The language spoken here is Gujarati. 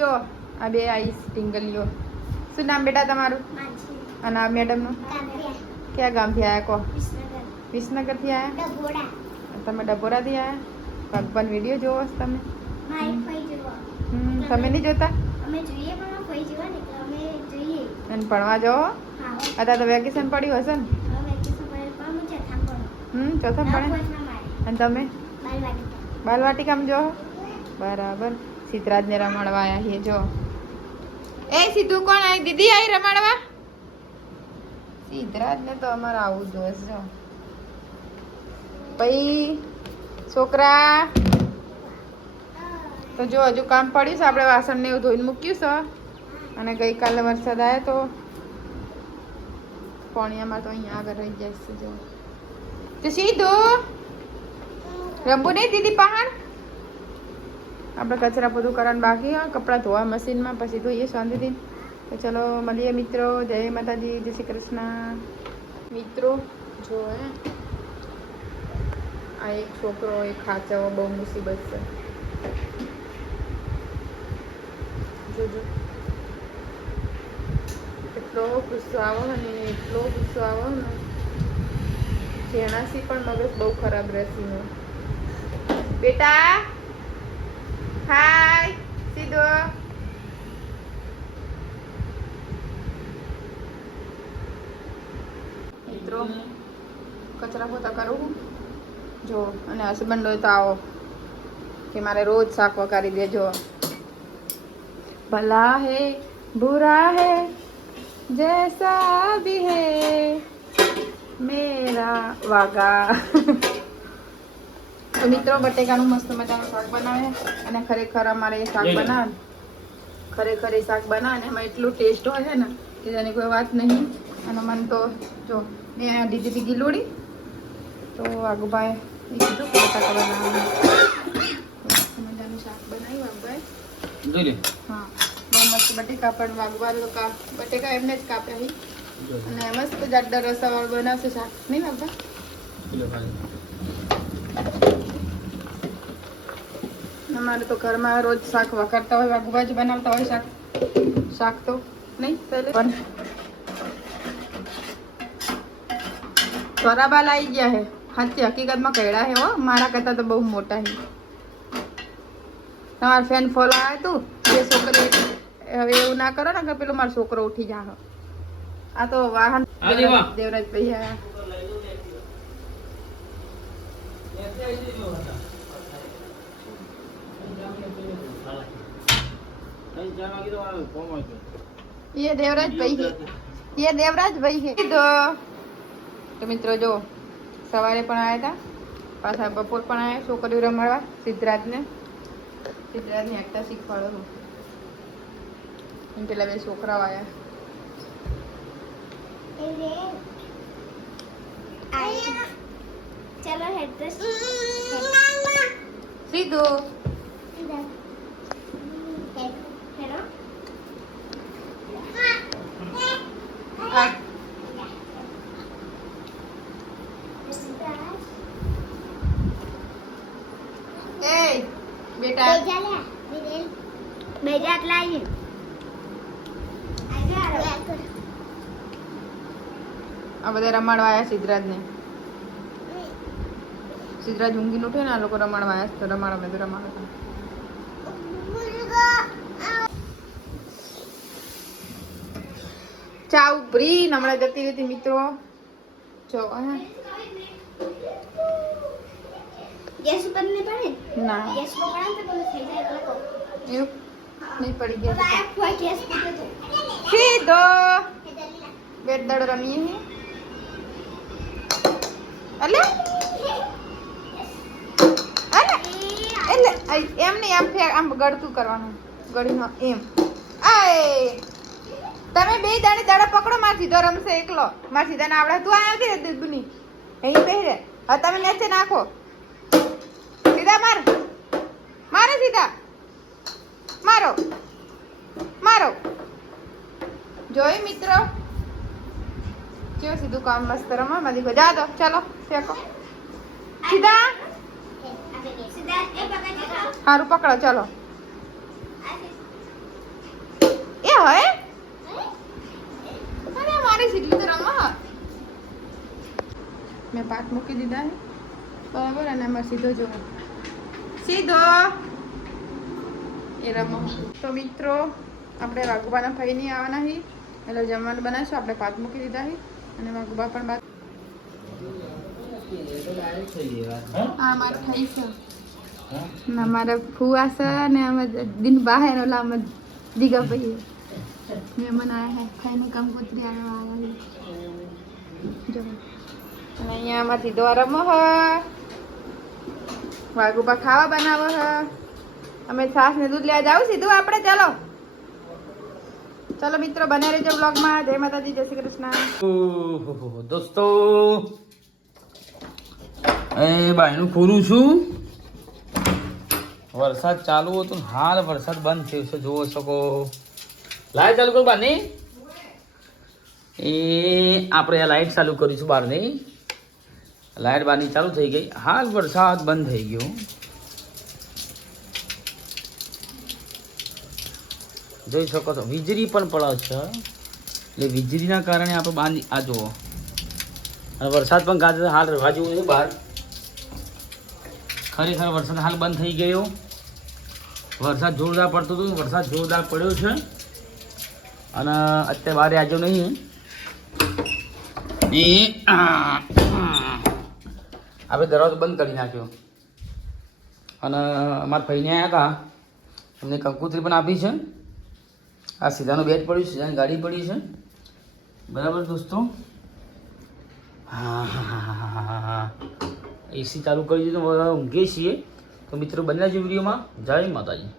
જો આ બે આઈસ ટીંગલીઓ શું નામ બેટા તમારું? અને આ મેડમનું ક્યાં ગામથી આવ્યા કહો વિસનગરથી આવ્યા તમે ડભોરાથી આવ્યા ભગવાન વીડિયો જોવો છો તમે? હમ, તમે નહીં જોતા? અમે જોઈએ પણ કોઈ જોવા ને એટલે અમે જોઈએ. અને ભણવા જાઓ? હા અત્યારે તો વેકેશન પડ્યું હશે ને? હવે વેકેશન પડે પણ હું છે થાંભલો હમ ચોથા ભણે? અને તમે? બાલવાડી બાલવાટિકામાં જો બરાબર. સિદ્ધરાજને રમાડવા આવ્યા જો. એ સીધું કોણ આવી દીદી આવી રમાડવા? સિદ્ધરાજને તો અમારે આવું જ જોઈશે જો. પછી છોકરા? તો જો, હજુ કામ પડ્યું છે, આપણે વાસણ ને એવું ધોઈને મૂક્યું છે. અને ગઈકાલે વરસાદ આવ્યો તો પોણિયામાં તો અહીંયા આગળ રહી જાય છે, જો. તો સીધું રમવું નહીં દીદી પહાણ આપણે કચરા બધું કરવાનું બાકી કપડાં ધોવા મશીનમાં, પછી ધોઈએ શાંતિથી. તો ચલો, મળીએ મિત્રો. જય માતાજી, જય શ્રી કૃષ્ણ. મિત્રો, જો, હે. આ એક છોકરો, એક ખાચાઓ બહુ મુસીબત છે. જોજો એટલો ગુસ્સો આવો ને એટલો ગુસ્સો આવો ને. જેનાથી પણ મગજ બહુ ખરાબ રહેશે. બેટા! હાય સીધો મિત્રો, કચરા પોતા કરું? જો, અને હસબન્ડ હોય તો આવો. કે મારે રોજ શાક વકારી દેજો. ભલા હે, બુરા હે, જૈસા ભી હે, મેરા વાગા તો મિત્રો બટેકાનું મસ્ત મજાનું શાક બનાવે અને ખરેખર અમારે એ શાક બનાવે. ખરેખર એ શાક બનાવે ને એમાં એટલું ટેસ્ટ હોય છે ને કે જેની કોઈ વાત નહીં. અને મને તો જો મેં દીધી હતી ગીલોડી. તો આગુભાઈ એ કીધું કે બટાકા બનાવવાનું. મજાનું શાક બનાવ્યું વાઘુભાઈ હા બહુ મસ્ત બટેકા પણ વાગવા તો કા બટેકા એમને જ કાપ્યા છે અને મસ્ત જાડર રસાવાળું બનાવશે શાક. નહીં ભાઈ. અમારે તો ઘરમાં રોજ શાક વઘારતા હોય વાઘુભાજી બનાવતા હોય શાક. શાક તો નહીં પહેલે. પણ સ્વરાબા લાવી ગયા હે. સાચી હકીકતમાં કયડા હે હો. મારા કરતા તો બહુ મોટા હે. તમારો ફેન ફોલો આવે તું? એ છોકરી હવે એવું ના કરો ને કે પેલો મારો છોકરો ઉઠી જા આ તો વાહન. દેવરાજ ભાઈ એ દેવરાજ ભાઈ એ દેવરાજ ભાઈ કીધો તો મિત્રો જો સવારે પણ આવ્યા હતા પાછા બપોર પણ આવ્યા છોકરીઓ રમાડવા સિદ્ધરાજને સિદ્ધરાજને એકતા શીખવાડો હું પેલા બે છોકરાઓ આવ્યા ચલો સીધું બેટા. બેજા આટલા આ બધા રમાડવા આવ્યા સિદ્ધરાજને. સિદ્ધરાજ ઊંઘી ઉઠે ને આ લોકો રમાડવા આવ્યા તો રમાડો મેં તો રમાડો ચા ઉભરી હમણાં જતી રહેતી મિત્રો. જો હા. ગેસ ઉપર નહીં પડે? ના. ગેસ પર પડે તો થઈ જાય એટલે એવું? નહીં પડી ગયા બાય કોઈ ગેસ પૂછે તો સીધો. બેટ દડ રમીએ અલે. અલે. એટલે એમ નહીં આમ ફેર આમ ગળતું કરવાનું. ગળીનો એમ. આય. તમે બે દાણે દાડા પકડો માર સીધો રમશે એકલો. માર સીધા ના આવડે. તું આવ્યો છે દૂધની? અહીં પહેરે. હવે તમે નેચે નાખો. सीधा मार मारो सीधा મારો મારો જોઈ મિત્રો કેવો સીધું કામ મસ્ત રમવામાં દીખો જા દો ચાલો ફેંકો સીધા સારું પકડો ચાલો એ હોય અરે મારે સીધું તો રમવા મેં પાક મૂકી દીધા બરાબર અને અમારે સીધો જોવો સીધો એ રમો તો મિત્રો આપણે વાઘુબાના ભાઈ નહીં આવવાના હી એટલે જમવાનું બનાવીશું આપણે ભાત મૂકી દીધા હી અને વાઘુબા પણ ભાત હા મારે ખાઈ છે ના મારા ફુવા છે અને અમે દિન બહાર ઓલા અમે દીગા ભાઈ મહેમાન આવ્યા હે ખાઈને કંકોત્રી આવ્યા આવ્યા જો અને અહીંયા આમાંથી દ્વારા રમો હ વાઘુબા ખાવા બનાવો હ. અમે છાસ ને દૂધ લેવા જાવ સીધું આપણે ચાલો. ચાલો મિત્રો, બને રહેજો બ્લોગમાં જય માતાજી, જય શ્રી કૃષ્ણ. દોસ્તો. એ બાયનું ખોરું છું. વરસાદ ચાલુ હતો હાલ વરસાદ બંધ થયો છે. જોવો શકો. લાઈટ ચાલુ કરું બારની એ આપણે આ લાઈટ ચાલુ કરીશું બહારની. લાઈટ બારની ચાલુ થઈ ગઈ. હાલ વરસાદ બંધ થઈ ગયો. જોઈ શકો છો, વીજળી પણ પડે છે. એટલે વીજળીના કારણે આપણે બાંધી, આ જુઓ. અને વરસાદ પણ ગાજે હાલ રહેવા જેવું છે બહાર. ખરેખર વરસાદ હાલ બંધ થઈ ગયો. વરસાદ જોરદાર પડતો હતો, વરસાદ જોરદાર પડ્યો છે. અને અત્યારે બહાર આજો નહીં. એ આપણે દરવાજો બંધ કરી નાખ્યો. અને અમારા ભાઈને આવ્યા હતા એમને કંકુતરી પણ આપી છે. આ સીધાનું બેટ પડ્યું સીધાની ગાડી પડી છે. બરાબર દોસ્તો? હા હા હા હા હા એસી ચાલુ કરી દીધું ઊંઘીએ છીએ. તો મિત્રો બંને જ વિડીયોમાં. જય માતાજી.